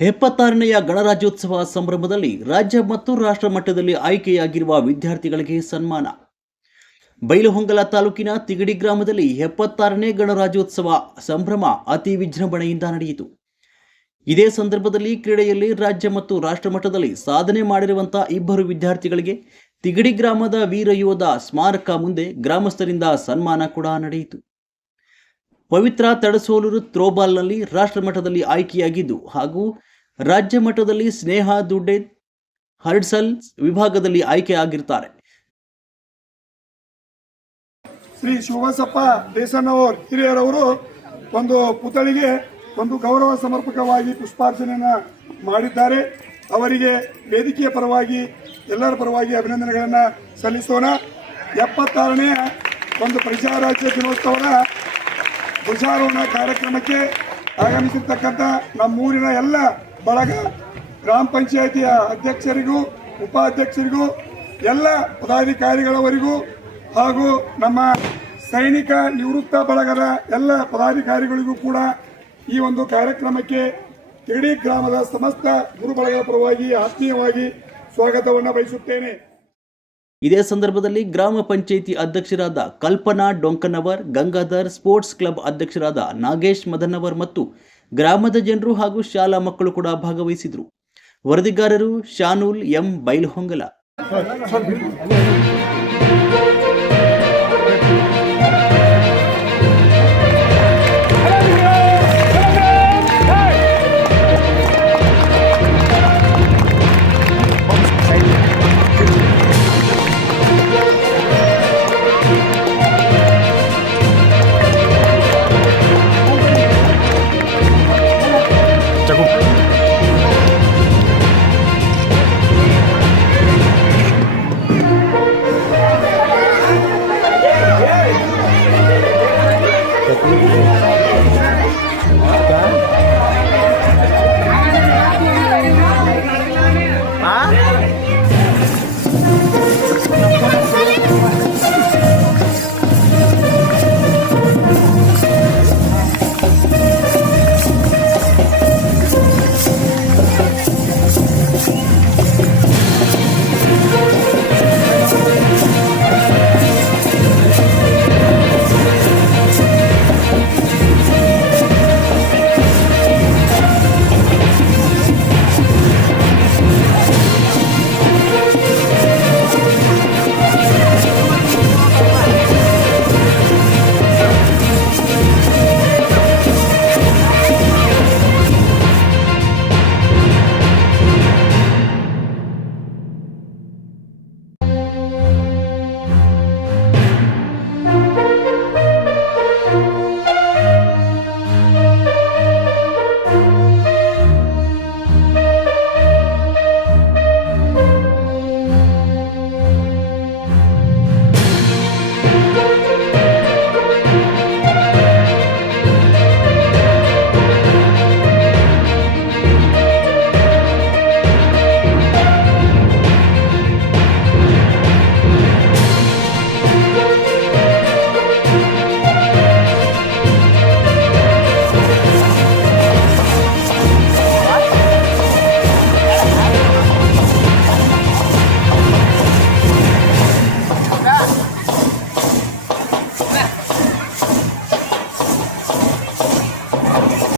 76ನೆಯ ಗಣರಾಜ್ಯೋತ್ಸವ ಸಂಭ್ರಮದಲ್ಲಿ ರಾಜ್ಯ ಮತ್ತು ರಾಷ್ಟ್ರ ಮಟ್ಟದಲ್ಲಿ ಆಯ್ಕೆಯಾಗಿರುವ ವಿದ್ಯಾರ್ಥಿಗಳಿಗೆ ಸನ್ಮಾನ. ಬೈಲಹೊಂಗಲ ತಾಲೂಕಿನ ತಿಗಡಿ ಗ್ರಾಮದಲ್ಲಿ 76ನೇ ಗಣರಾಜ್ಯೋತ್ಸವ ಸಂಭ್ರಮ ಅತಿ ವಿಜೃಂಭಣೆಯಿಂದ ನಡೆಯಿತು. ಇದೇ ಸಂದರ್ಭದಲ್ಲಿ ಕ್ರೀಡೆಯಲ್ಲಿ ರಾಜ್ಯ ಮತ್ತು ರಾಷ್ಟ್ರ ಮಟ್ಟದಲ್ಲಿ ಸಾಧನೆ ಮಾಡಿರುವಂತಹ ಇಬ್ಬರು ವಿದ್ಯಾರ್ಥಿಗಳಿಗೆ ತಿಗಡಿ ಗ್ರಾಮದ ವೀರ ಯೋಧ ಸ್ಮಾರಕ ಮುಂದೆ ಗ್ರಾಮಸ್ಥರಿಂದ ಸನ್ಮಾನ ಕೂಡ ನಡೆಯಿತು. ಪವಿತ್ರ ತಡಸೋಲೂರು ಥ್ರೋಬಾಲ್ನಲ್ಲಿ ರಾಷ್ಟ್ರ ಮಟ್ಟದಲ್ಲಿ ಆಯ್ಕೆಯಾಗಿದ್ದು ಹಾಗೂ ರಾಜ್ಯ ಮಟ್ಟದಲ್ಲಿ ಸ್ನೇಹ ದುಡ್ಡೆ ಹರ್ಡ್ಸಲ್ ವಿಭಾಗದಲ್ಲಿ ಆಯ್ಕೆಯಾಗಿರುತ್ತಾರೆ. ಶ್ರೀ ಶಿವಬಸಪ್ಪ ದೇಸಣ್ಣವರ್ ಹಿರಿಯರವರು ಒಂದು ಪುತ್ಥಳಿಗೆ ಒಂದು ಗೌರವ ಸಮರ್ಪಕವಾಗಿ ಪುಷ್ಪಾರ್ಚನೆಯನ್ನು ಮಾಡಿದ್ದಾರೆ. ಅವರಿಗೆ ವೇದಿಕೆಯ ಪರವಾಗಿ ಎಲ್ಲರ ಪರವಾಗಿ ಅಭಿನಂದನೆಗಳನ್ನು ಸಲ್ಲಿಸೋಣ. 76ನೇ ಒಂದು ಪ್ರಜಾರಾಜ್ಯ ದಿನೋತ್ಸವದ ಧ್ವಜಾರೋಹಣ ಕಾರ್ಯಕ್ರಮಕ್ಕೆ ಆಗಮಿಸಿರ್ತಕ್ಕಂಥ ನಮ್ಮೂರಿನ ಎಲ್ಲ ಬಳಗ, ಗ್ರಾಮ ಪಂಚಾಯಿತಿಯ ಅಧ್ಯಕ್ಷರಿಗೂ ಉಪಾಧ್ಯಕ್ಷರಿಗೂ ಎಲ್ಲ ಪದಾಧಿಕಾರಿಗಳವರಿಗೂ ಹಾಗೂ ನಮ್ಮ ಸೈನಿಕ ನಿವೃತ್ತ ಬಳಗದ ಎಲ್ಲ ಪದಾಧಿಕಾರಿಗಳಿಗೂ ಕೂಡ ಈ ಒಂದು ಕಾರ್ಯಕ್ರಮಕ್ಕೆ ತಿಗಡಿ ಗ್ರಾಮದ ಸಮಸ್ತ ಗುರು ಬಳಗದ ಪರವಾಗಿ ಆತ್ಮೀಯವಾಗಿ ಸ್ವಾಗತವನ್ನು ಬಯಸುತ್ತೇನೆ. ಇದೇ ಸಂದರ್ಭದಲ್ಲಿ ಗ್ರಾಮ ಪಂಚಾಯಿತಿ ಅಧ್ಯಕ್ಷರಾದ ಕಲ್ಪನಾ ಡೊಂಕನವರ್, ಗಂಗಾಧರ್ ಸ್ಪೋರ್ಟ್ಸ್ ಕ್ಲಬ್ ಅಧ್ಯಕ್ಷರಾದ ನಾಗೇಶ್ ಮದನ್ನವರ್ ಮತ್ತು ಗ್ರಾಮದ ಜನರು ಹಾಗೂ ಶಾಲಾ ಮಕ್ಕಳು ಕೂಡ ಭಾಗವಹಿಸಿದರು. ವರದಿಗಾರರು ಶಾನೂಲ್ ಎಂ, ಬೈಲಹೊಂಗಲ. Jago.